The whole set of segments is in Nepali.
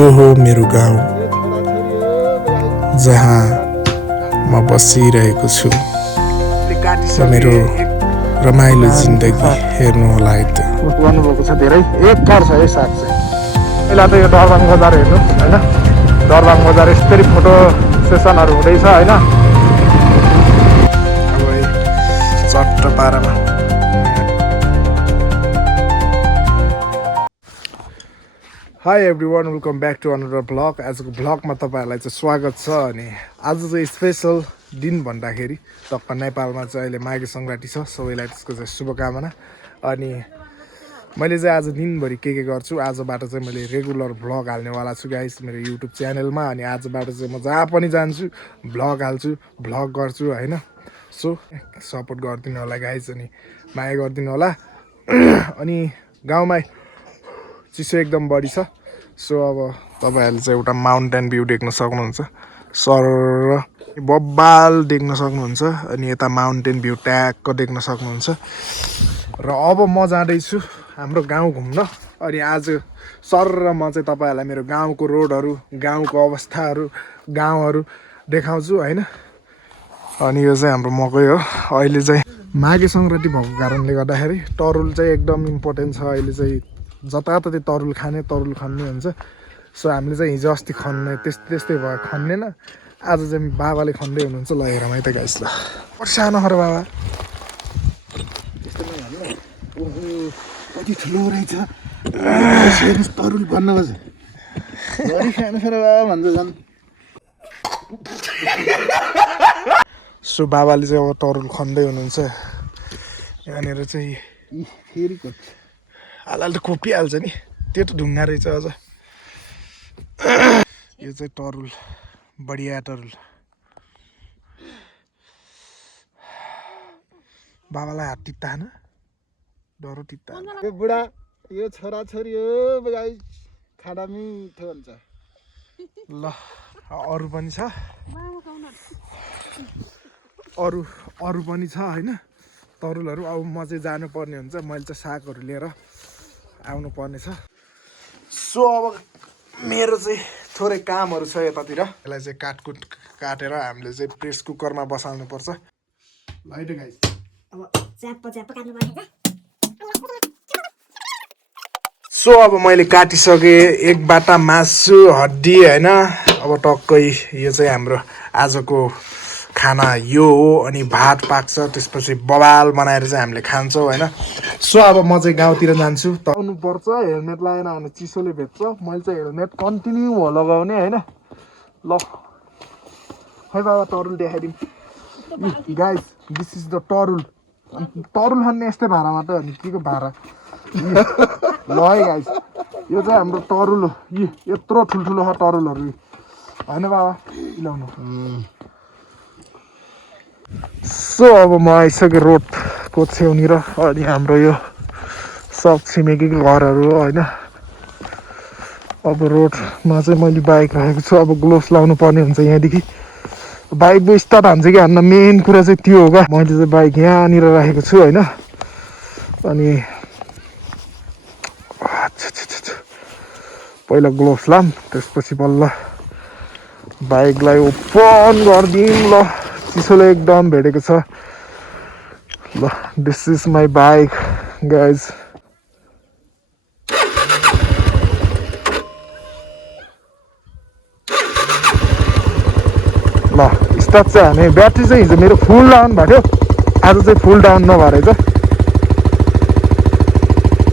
यो हो मेरो गाउँ जहाँ म बसिरहेको छु र मेरो रमाइलो जिन्दगी हेर्नु होला है त। गर्नुभएको छ धेरै एक कार छ है साग चाहिँ पहिला त यो दरबाङ बजार हेर्नु होइन, दरबाङ बजार यसरी फोटो सेसनहरू हुँदैछ होइन। अब चट्ट पारामा hi everyone, welcome back to another vlog. आजको भ्लगमा तपाईँहरूलाई चाहिँ स्वागत छ। अनि आज चाहिँ स्पेसल दिन भन्दाखेरि टक्क नेपालमा चाहिँ अहिले माघे सङ्क्रान्ति छ, सबैलाई त्यसको चाहिँ शुभकामना। अनि मैले चाहिँ आज दिनभरि के गर्छु, आजबाट चाहिँ मैले रेगुलर भ्लग हाल्नेवाला छु गाइस मेरो युट्युब च्यानलमा। अनि आजबाट चाहिँ म जहाँ पनि जान्छु भ्लग हाल्छु, भ्लग गर्छु होइन। सो सपोर्ट गरिदिनु होला गाइस, अनि माया गरिदिनु होला। अनि गाउँमा चिसो एकदम बढी छ। सो अब तपाईँहरूले चाहिँ एउटा माउन्टेन भ्यू देख्न सक्नुहुन्छ, सर बब्बाल देख्न सक्नुहुन्छ, अनि यता माउन्टेन भ्यू ट्याक्क देख्न सक्नुहुन्छ। र अब म जाँदैछु हाम्रो गाउँ घुम्न। अनि आज सर र म चाहिँ तपाईँहरूलाई मेरो गाउँको रोडहरू, गाउँको अवस्थाहरू, गाउँहरू देखाउँछु होइन। अनि यो चाहिँ हाम्रो मकै हो। अहिले चाहिँ माघे सङ्क्रान्ति भएको कारणले गर्दाखेरि तरुल चाहिँ एकदम इम्पोर्टेन्ट छ। अहिले चाहिँ जताततै तरुल खाने, तरुल खन्ने हुन्छ। सो हामीले चाहिँ हिजो अस्ति खन्ने त्यस्तै भयो, खन्नेन। आज चाहिँ बाबाले खन्दै हुनुहुन्छ। ल हेरौँ है त गाइस। ल सानो खर बाबा कति ठुलो रहेछ तरुल भन्न बस खानु खर बाबा भन्छ झन्। सो बाबाले चाहिँ अब तरुल खन्दै हुनुहुन्छ। यहाँनिर चाहिँ फेरि हालहाल त कोपिहाल्छ नि, त्यो त ढुङ्गा रहेछ अझ। यो चाहिँ तरुल, बढिया तरुल। बाबालाई हात टिप्तान डरो टिप्ता। यो बुढा यो छोराछोरी हो गाई खाना मिठो हुन्छ। ल अरू पनि छ, अरू पनि छ होइन तरुलहरू। अब म चाहिँ जानुपर्ने हुन्छ, मैले चाहिँ सागहरू लिएर आउनु पर्ने छ। सो अब मेरो चाहिँ थोरै कामहरू छ यतातिर। यसलाई चाहिँ काटकुट काटेर हामीले चाहिँ प्रेस कुकरमा बसाल्नु पर्छ। ल है त गाइस, अब च्याप्प काट्नु पर्ने छ। सो अब मैले काटिसकेँ एक बाटा मासु हड्डी होइन। अब टक्कै यो चाहिँ हाम्रो आजको खाना यो हो। अनि भात पाक्छ, त्यसपछि बबाल बनाएर चाहिँ हामीले खान्छौँ होइन। सो अब म चाहिँ गाउँतिर जान्छु। त आउनुपर्छ, हेलमेट लगाएन भने चिसोले भेट्छ। मैले चाहिँ हेलमेट कन्टिन्यू हो लगाउने होइन। ल खै बाबा तरुल देखाइदिउँ गाइस, दिस इज द तरुल। तरुल खाने यस्तै भाँडामा त अनि के को भाँडा। ल है गाइस, यो चाहिँ हाम्रो तरुल हो। यत्रो ठुल्ठुलो छ तरुलहरू होइन बाबा, मिलाउनु। सो अब म आइसकेँ रोडको छेउनिर। अनि हाम्रो यो सब छिमेकीको घरहरू हो होइन। अब रोडमा चाहिँ मैले बाइक राखेको छु। अब ग्लोभ्स लाउनु पर्ने हुन्छ यहाँदेखि। बाइकको स्टार्ट हान्छ कि हान्न मेन कुरा चाहिँ त्यो हो क्या। मैले चाहिँ बाइक यहाँनिर राखेको छु होइन। अनि पहिला ग्लोभ्स लाम, त्यसपछि बल्ल बाइकलाई ओपन गरिदिउँ। ल चिसोले एकदम भेटेको छ। ल this is my bike guys. ल स्टार्ट चाहिँ हाने। ब्याट्री चाहिँ हिजो मेरो फुल डाउन भएको थियो, आज चाहिँ फुल डाउन नभएर रहेछ।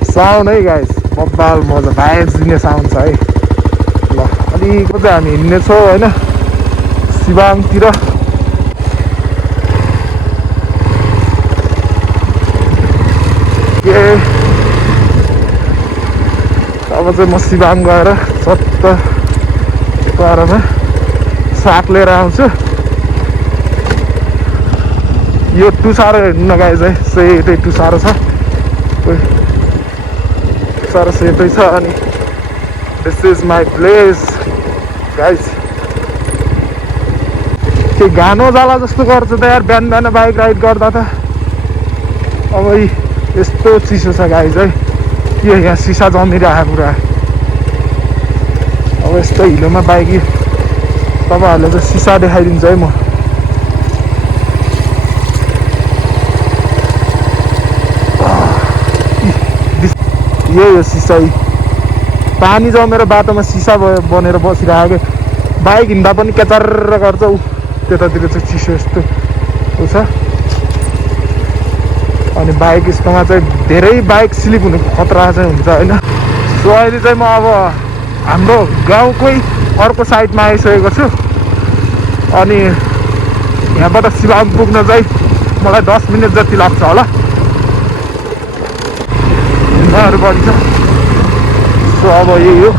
साउन्ड है गाइस बब्बाल मजा, भाइब्स दिने साउन्ड छ है। ल अलिक चाहिँ हामी हिँड्नेछौँ होइन सिबाङतिर। अब चाहिँ म सिबाङ गएर सट्ट पारामा साग लिएर आउँछु। यो टुसारो हेर्नु न गाइस है, सेतै टुसारो छ, टुसारो सेतै छ। अनि this is my place guys. के गानो जाला जस्तो गर्छ त यार बिहान बिहान बाइक राइड गर्दा त। अब यस्तो चिसो छ गाइस है, के यहाँ सिसा जमिरहेको पुरा। अब यस्तो हिलोमा बाइक तपाईँहरूले चाहिँ सिसा देखाइदिन्छु है म यही हो सिसा पानी जमेर बाटोमा सिसा बनेर बसिरहेको बाइक हिँड्दा पनि केचर्र गर्छ ऊ त्यतातिर चाहिँ चिसो यस्तो ऊ छ अनि बाइक यस्तोमा चाहिँ धेरै बाइक स्लिप हुने खतरा चाहिँ हुन्छ होइन सो अहिले चाहिँ म अब हाम्रो गाउँकै अर्को साइडमा आइसकेको छु अनि यहाँबाट सिलाङ पुग्न चाहिँ मलाई 10 मिनट जति लाग्छ होला हिँड्दाहरू बढी छ सो अब यही हो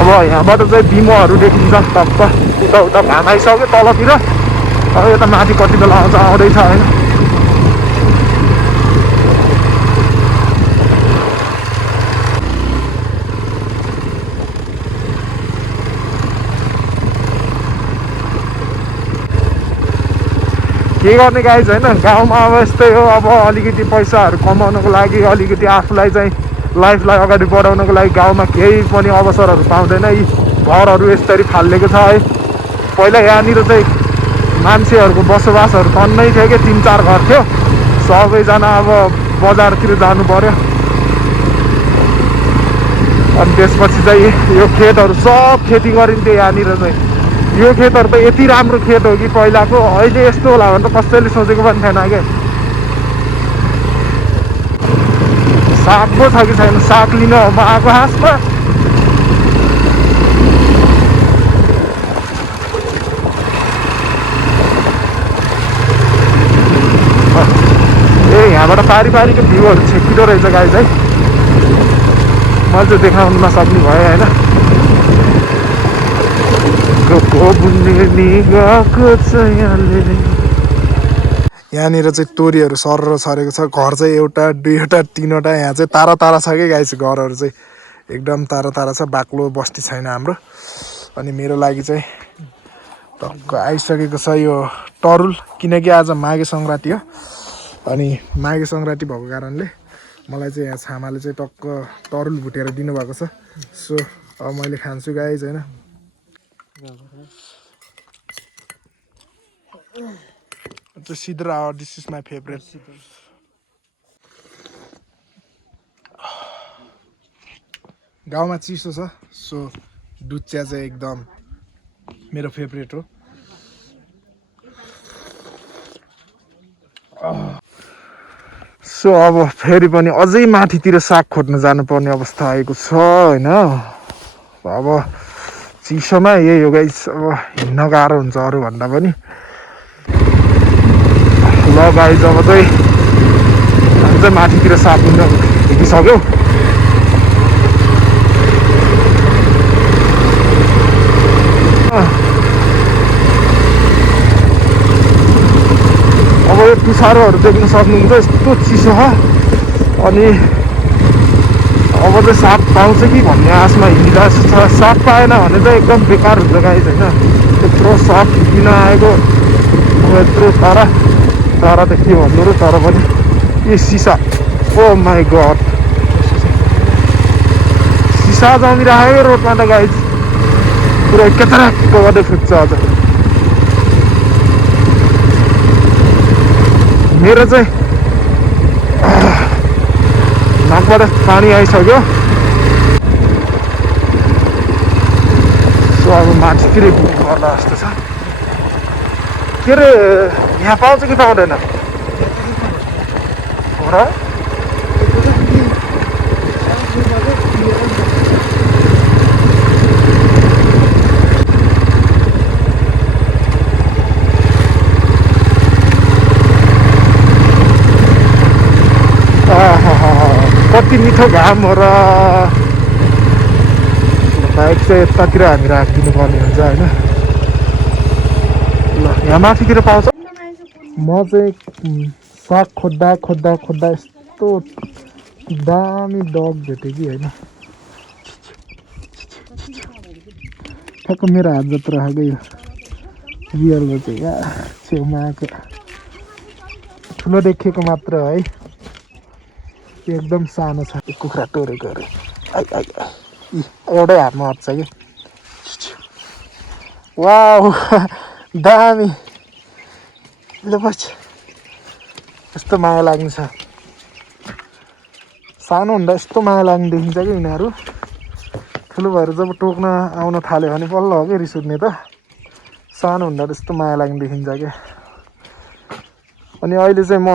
अब यहाँबाट चाहिँ बिमोहरू देखिन्छ टक्क उता उता घाम आइसक्यो तलतिर अब यता माथि कति बेला आउँछ आउँदैछ होइन के गर्ने गाइज होइन गाउँमा अब यस्तै हो अब अलिकति पैसाहरू कमाउनको लागि अलिकति आफूलाई चाहिँ लाइफलाई अगाडि बढाउनको लागि गाउँमा केही पनि अवसरहरू पाउँदैन यी घरहरू यसरी फालिएको छ है पहिला यहाँनिर चाहिँ मान्छेहरूको बसोबासहरू टन्नै थियो कि 3-4 घर थियो सबैजना अब बजारतिर जानु पर्यो अनि त्यसपछि चाहिँ यो खेतहरू सब खेती गरिन्थ्यो यहाँनिर चाहिँ यो खेतहरू त यति राम्रो खेत हो कि पहिलाको अहिले यस्तो होला भने त कसैले सोचेको पनि थिएन क्या साग पो छ कि छैन साग लिन म आएको हाँसमा ए यहाँबाट पारी पारीको भ्यूहरू छेकिँदो रहेछ गाई चाहिँ मैले चाहिँ देखाउन नसक्ने भयो होइन यहाँनिर चाहिँ तोरीहरू सरर छरेको छ घर चाहिँ एउटा 2वटा 3वटा यहाँ चाहिँ तारा तारा छ कि गाई चाहिँ घरहरू चाहिँ एकदम तारा तारा छ बाक्लो बस्ती छैन हाम्रो अनि मेरो लागि चाहिँ टक्क आइसकेको छ यो तरुल किनकि आज माघे सङ्क्रान्ति हो अनि माघे सङ्क्रान्ति भएको कारणले मलाई चाहिँ यहाँ छामाले चाहिँ टक्क तरुल भुटेर दिनुभएको छ सो अब मैले खान्छु गाई होइन Sidra, this is my favorite. गाउँमा चिसो छ सो दुध चिया चाहिँ एकदम मेरो फेभरेट हो सो अब फेरि पनि अझै माथितिर साग खोज्न जानुपर्ने अवस्था आएको छ होइन अब चिसोमा यही हो गाइस अब हिँड्न गाह्रो हुन्छ अरू भन्दा पनि ल गाइस अब चाहिँ हामी चाहिँ माथितिर साग लिन हिँडिसक्यो अब यो तुषारोहरू देख्न सक्नुहुन्छ यस्तो चिसो छ अनि अब चाहिँ साग पाउँछ कि भन्ने आशमा हिँडिरहेको छ साग पाएन भने चाहिँ एकदम बेकार हुन्छ गाइस होइन त्यत्रो साग किन आएको यत्रो तारा तारा त के भन्नु र तर पनि ए सिसा ओ माई गड सिसा जमिरहेको रोडमा त गाइस पुरा केतराक्क गर्दै फुट्छ अझ मेरो चाहिँ नाकबाट पानी आइसक्यो सो अब माथितिर पुग्नु पर्ला जस्तो छ के अरे यहाँ पाउँछ कि पाउँदैन हो र कति मिठो घाम हो र बाइक चाहिँ यतातिर हामी राखिदिनु पर्ने हुन्छ होइन ल यहाँ माथितिर पाउँछ म चाहिँ साग खोज्दा खोज्दा खोज्दा यस्तो दामी डग भेटेँ कि होइन ठ्याक्क मेरो हात जत्रो खाएको यो रियलमा चाहिँ या छेउमा आएको ठुलो देखिएको मात्र है एकदम सानो छ कुखुरा टोरेको अरे आइ आइ आइ एउटै हातमा अट्छ कि वाउ दामी ल पछि यस्तो माया लाग्ने छ सानो हुँदा यस्तो माया लाग्ने देखिन्छ कि यिनीहरू ठुलो भएर जब टोक्न आउन थाल्यो भने बल्ल हो कि रिस उठ्ने त सानो हुँदा त्यस्तो माया लाग्ने देखिन्छ क्या अनि अहिले चाहिँ म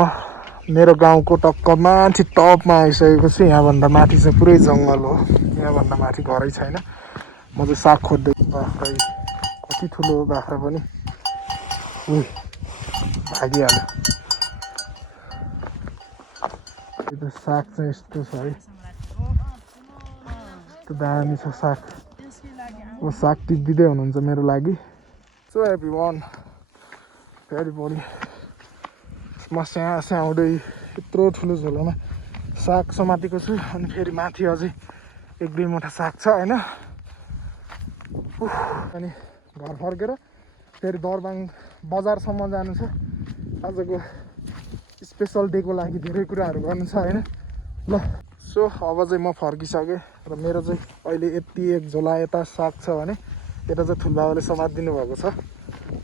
मेरो गाउँको टक्क माथि टपमा आइसकेको छु यहाँभन्दा माथि चाहिँ पुरै जङ्गल हो यहाँभन्दा माथि घरै छैन म चाहिँ साग खोज्दै बाख्रै कति ठुलो हो बाख्रा पनि भागिहाल्यो यो साग चाहिँ यस्तो छ है यस्तो दामी छ साग अब साग टिपिदिँदै हुनुहुन्छ मेरो लागि सो एभ्रिवान फेरि भोलि म स्याउँदै यत्रो ठुलो झोलामा साग समातेको छु अनि फेरि माथि अझै 1-2 मुठा साग छ होइन अनि घर फर्केर फेरि दरबाङ बजारसम्म जानु छ आजको स्पेसल डेको लागि धेरै कुराहरू गर्नु छ होइन ल सो अब चाहिँ म फर्किसकेँ र मेरो चाहिँ अहिले यति एक झोला यता साग छ भने यता चाहिँ ठुलबाबाले समातिदिनु भएको छ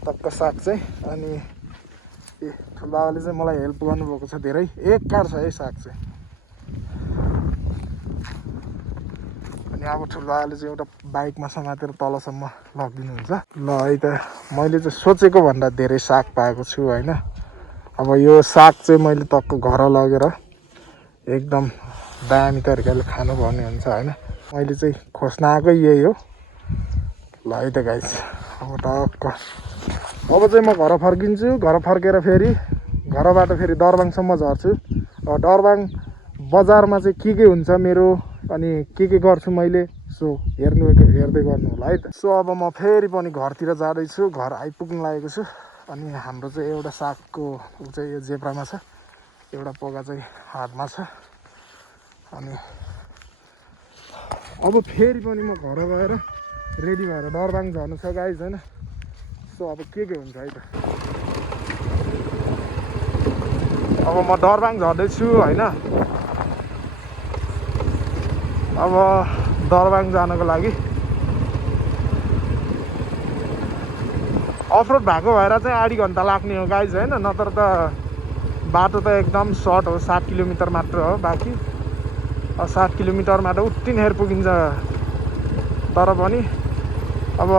टक्क साग चाहिँ अनि ठुलबाबाले चाहिँ मलाई हेल्प गर्नुभएको छ धेरै एक कार छ है साग चाहिँ अनि अब ठुलबाबाले चाहिँ एउटा बाइकमा समातेर तलसम्म लगिदिनुहुन्छ ल है त मैले चाहिँ सोचेको भन्दा धेरै साग पाएको छु होइन अब यो साग चाहिँ मैले टक्क घर लगेर एकदम दामी तरिकाले खानुपर्ने हुन्छ होइन मैले चाहिँ खोज्न आएकै यही हो ल है त गाइस अब टक्क अब चाहिँ म घर फर्किन्छु घर फर्केर फेरि घरबाट फेरि दरबाङसम्म झर्छु दरबाङ बजारमा चाहिँ के हुन्छ मेरो अनि के गर्छु मैले सो हेर्दै गर्नु होला है त सो अब म फेरि पनि घरतिर जाँदैछु घर आइपुग्न लागेको छु अनि हाम्रो चाहिँ एउटा सागको ऊ चाहिँ यो जेब्रामा छ एउटा पोका चाहिँ हातमा छ अनि अब फेरि पनि म घर गएर रेडी भएर दरबाङ झर्नु छ गाइज होइन सो अब के हुन्छ है त अब म दरबाङ झर्दैछु होइन अब दरबाङ जानको लागि अफरोड भएको भएर चाहिँ 8 घन्टा लाग्ने हो गाइज होइन नत्र त बाटो त एकदम सर्ट हो 7 किलोमिटर मात्र हो बाँकी 7 किलोमिटरमा त उत्तिनेर पुगिन्छ तर पनि अब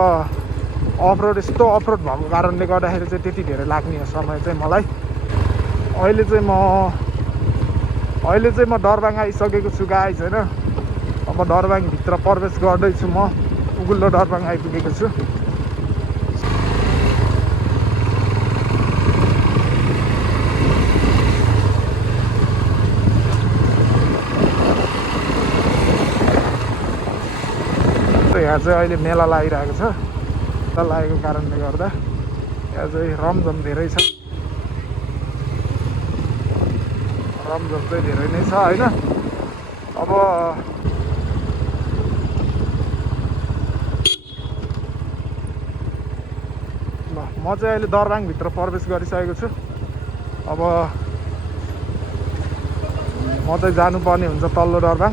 अफरोड यस्तो अफरोड भएको कारणले गर्दाखेरि चाहिँ त्यति धेरै लाग्ने हो समय चाहिँ मलाई अहिले चाहिँ म दरबाङ आइसकेको छु गाइज होइन अब दरबाङभित्र प्रवेश गर्दैछु म उगुल्लो दरबाङ आइपुगेको छु यहाँ चाहिँ अहिले मेला लागिरहेको छ मेला लागेको कारणले गर्दा यहाँ चाहिँ रमझम धेरै छ रमझम चाहिँ धेरै नै छ होइन अब म चाहिँ अहिले दरबाङभित्र प्रवेश गरिसकेको छु अब म चाहिँ जानुपर्ने हुन्छ तल्लो दरबाङ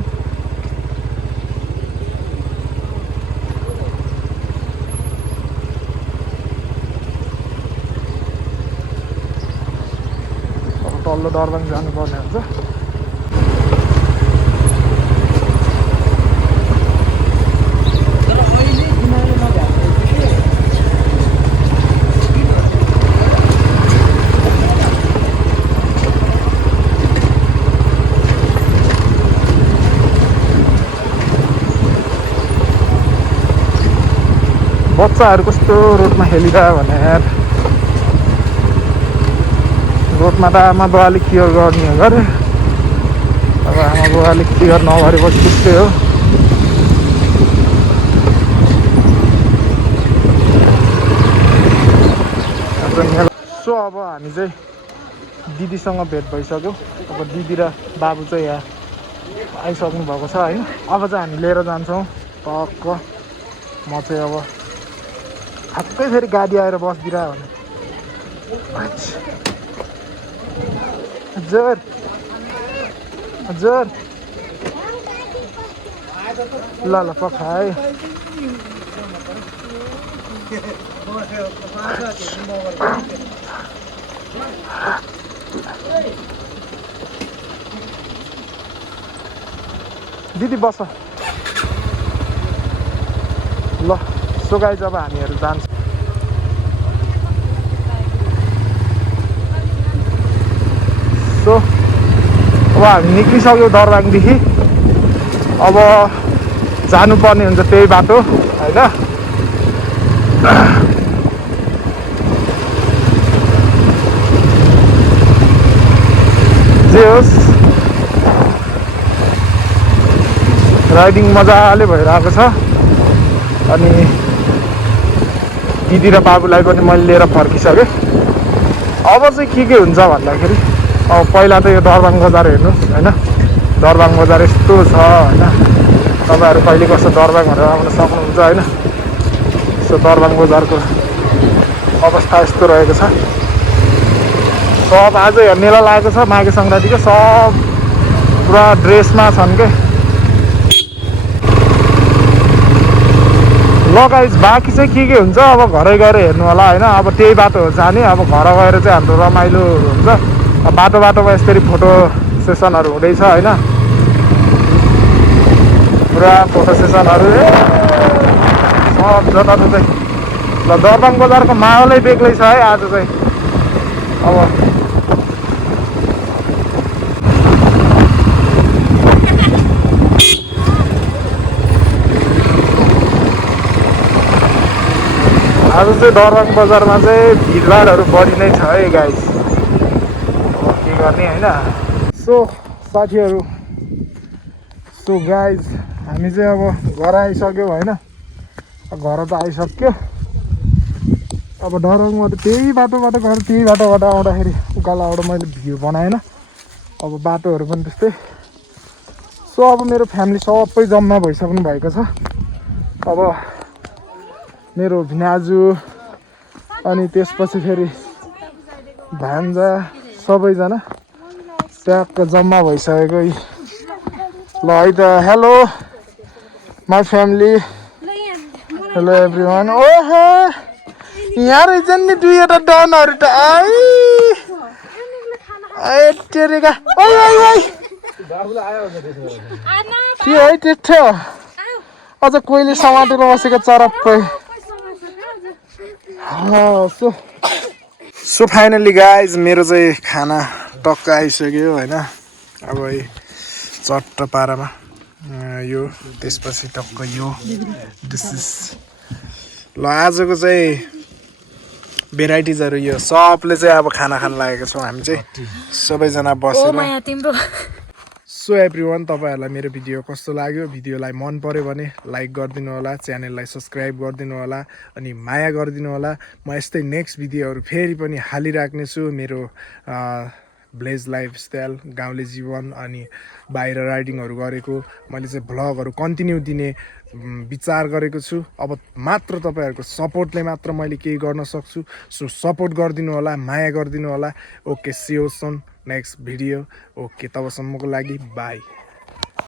तल्लो दरबाङ जानुपर्ने हुन्छ बच्चाहरू कस्तो रोडमा खेलिरह्यो भने यार रोडमा त आमा बुवाले केयर गर्ने हो गरे अब आमा बुवाले केयर नगरेपछि त्यस्तै हो सो अब हामी चाहिँ दिदीसँग भेट भइसक्यो अब दिदी र बाबु चाहिँ यहाँ आइसक्नु भएको छ होइन अब चाहिँ हामी लिएर जान्छौँ टक्क म चाहिँ अब ठ्याक्कै फेरि गाडी आएर बसिदिरह्यो भने जोर हजुर ल ल पखाए दिदी बस ल सो गाइज अब हामीहरू जान्छ सो अब हामी निक्लिसक्यौँ दरबाङदेखि अब जानुपर्ने हुन्छ त्यही बाटो होइन जे होस् राइडिङ मजाले भइरहेको छ अनि दिदी र बाबुलाई पनि मैले लिएर फर्किसकेँ अब चाहिँ के हुन्छ भन्दाखेरि अब पहिला त यो दरबाङ बजार हेर्नुहोस् होइन दरबाङ बजार यस्तो छ होइन तपाईँहरू कहिले कस्तो दरबाङहरू आउन सक्नुहुन्छ होइन सो दरबाङ बजारको अवस्था यस्तो रहेको छ सब आज मेला लागेको छ माघे सङ्क्रान्तिको सब पुरा ड्रेसमा छन् के ल गाइस बाँकी चाहिँ के हुन्छ अब घरै गएर हेर्नु होला होइन अब त्यही बाटो जाने अब घर गएर चाहिँ हाम्रो रमाइलो हुन्छ बाटो बाटोमा यसरी फोटो सेसनहरू हुँदैछ होइन पुरा फोटो सेसनहरू सब जताततै ल दरबाङ बजारको माहौलै बेग्लै छ है आज चाहिँ अब आज चाहिँ दरबाङ बजारमा चाहिँ भिडभाडहरू बढी नै छ है गाइस के गर्ने होइन सो साथीहरू सो गाइस हामी चाहिँ अब घर आइसक्यौँ होइन घर त आइसक्यो अब दरबाङबाट त्यही बाटोबाट गएर त्यही बाटोबाट आउँदाखेरि उकालोबाट मैले भिडियो बनाएन अब बाटोहरू पनि त्यस्तै सो अब मेरो फ्यामिली सबै जम्मा भइसक्नु भएको छ अब मेरो भिनाजु अनि त्यसपछि फेरि भान्जा सबैजना ट्याक्क जम्मा भइसकेको ल है त hello my family hello everyone ओहो यहाँ रहेछ नि दुईवटा डनहरू त आइटेरेका ओइ के है त्यस्तो अझ कोहीले समातेर बसेको चरप्पै सो फाइनली गाइज मेरो चाहिँ खाना टक्क आइसक्यो होइन अब चट्ट पारामा यो त्यसपछि टक्क यो दिस इज ल आजको चाहिँ भेराइटिजहरू यो सबले चाहिँ अब खाना खान लागेको छौँ हामी चाहिँ सबैजना बसेर सो एभ्रिवान तपाईँहरूलाई मेरो भिडियो कस्तो लाग्यो भिडियोलाई मन पर्यो भने लाइक गरिदिनु होला च्यानललाई सब्सक्राइब गरिदिनु होला अनि माया गरिदिनु होला म यस्तै नेक्स्ट भिडियोहरू फेरि पनि हालिराख्नेछु मेरो भिलेज लाइफस्टाइल गाउँले जीवन अनि बाहिर राइडिङहरू गरेको मैले चाहिँ भ्लगहरू कन्टिन्यू दिने विचार गरेको छु अब मात्र तपाईँहरूको सपोर्टले मात्र मैले केही गर्न सक्छु सो सपोर्ट गरिदिनु होला माया गरिदिनु होला okay see you soon next video okay तबसम्मको लागि बाई